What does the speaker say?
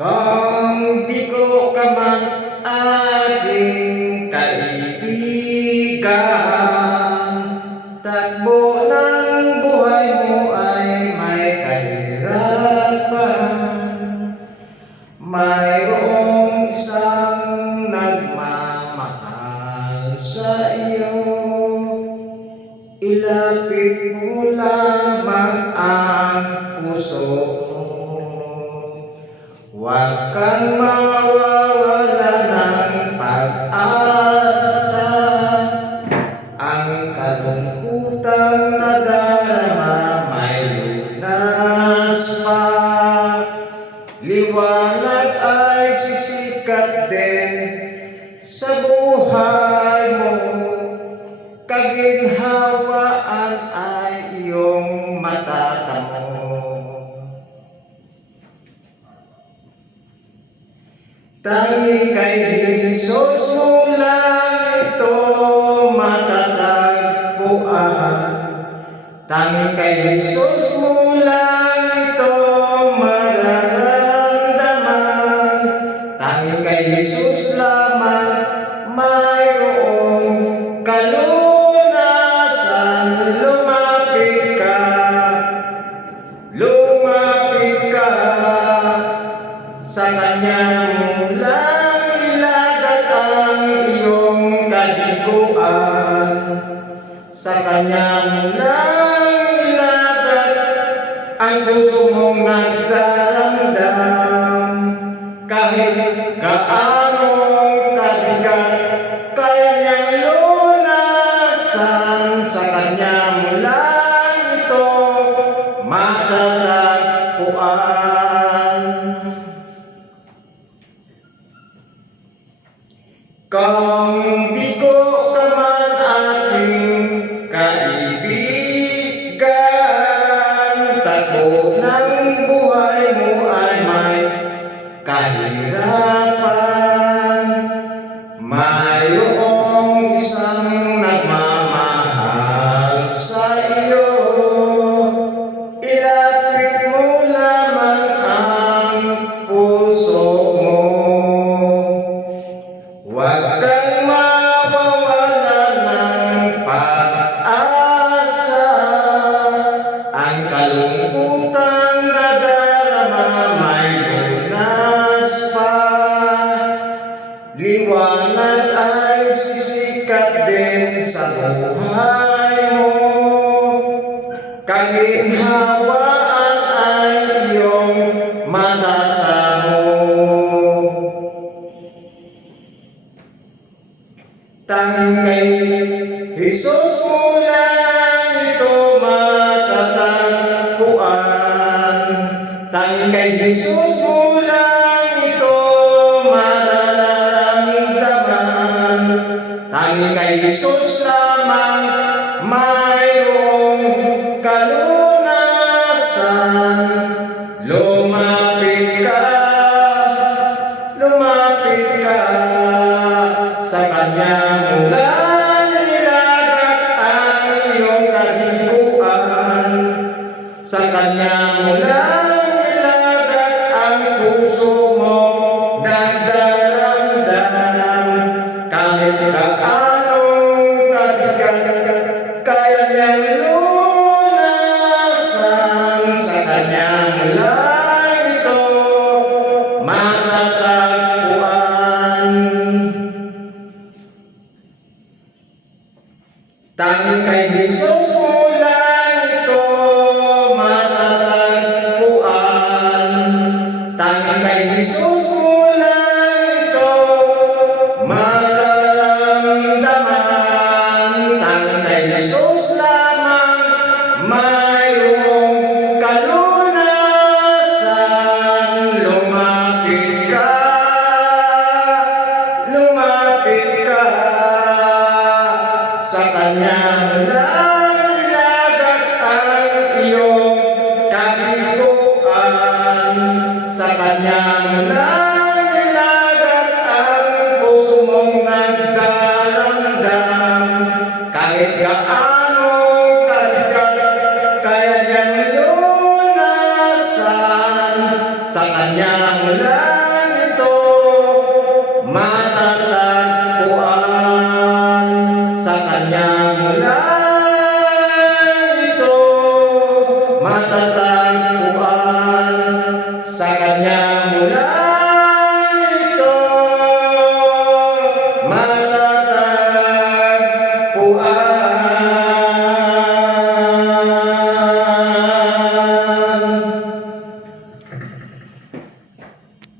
Kung biko ka man aking kaibigan, takbo ng buhay mo ay may kahirapan. Mayroong isang nagmamahal sa iyo, ilapit mo lamang ang puso mo. Huwag kang mawawala ng pag-asa, ang kalungkutang nadarama may lunas pa. Liwanag ay sisikat din sa buhay mo, kaginhawaan ay iyong matatamo. Tanging kay Jesus mo lang ito matatagpuan. Tanging kay Jesus mo lang ito mararamdaman. Tanging kay Jesus lamang mayroong kalunasan. Lumapit ka sa Kanya mo lang ilagay ang iyong kabiguan. Sa Kanya mo lang ilagay ang puso mong nagdaramdam. Kahit gaanong kabigat, kaya niyang lunasan. Sa Kanya mo lang ito matatagpuan. Kung biko ka man aking kaibigan, takbo ng buhay mo ay may kahirapan. Mayroong isang nagmamahal sa iyo, ilapit mo lamang ang puso mo. Huwag kang mawawala ng pag-asa, ang kalungkutang nadarama may lunas pa. Liwanag ay sisikat din sa buhay mo, kaginhawaan ay iyong matatamo. Tanging kay Jesus mo lang ito matatagpuan. Tanging kay Jesus mo lang ito mararamdaman. Tanging kay Jesus lamang mayroong kalunasan. Lumapit ka sa Kanya mo lang ilagak ang iyong kabiguan. Sa Kanya mo lang